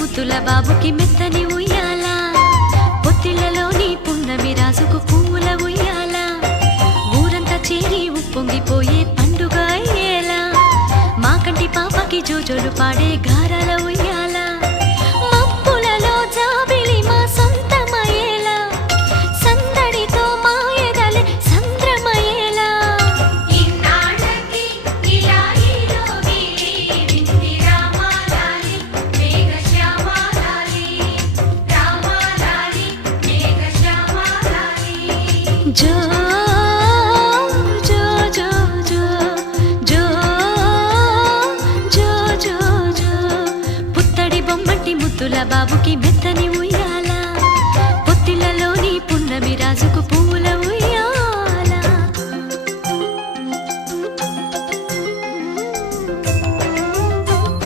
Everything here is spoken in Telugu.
ముద్దుల బాబుకి మెత్తని ఉయ్యాల, పొత్తిళ్లలోని పున్నమి రాజుకు పూల ఉయ్యాల, ఊరంతా చేరి ఉప్పొంగిపోయే పండుగ అయ్యేలా, మా కంటి పాపకి జోజోలు పాడే గారాల ఉయ్యాల, మబ్బులలో జాబిలి మా సొంతమయ్యేలా, సందడితో మా ఎదలే సంద్రమయ్యేలా. జో జో జో జో జో జో జో జో పుత్తడి బొమ్మటి ముద్దుల బాబుకి మెత్తని ఉయ్యాల, పొత్తిళ్లలోని పున్నమి రాజుకు పూల ఉయ్యాల.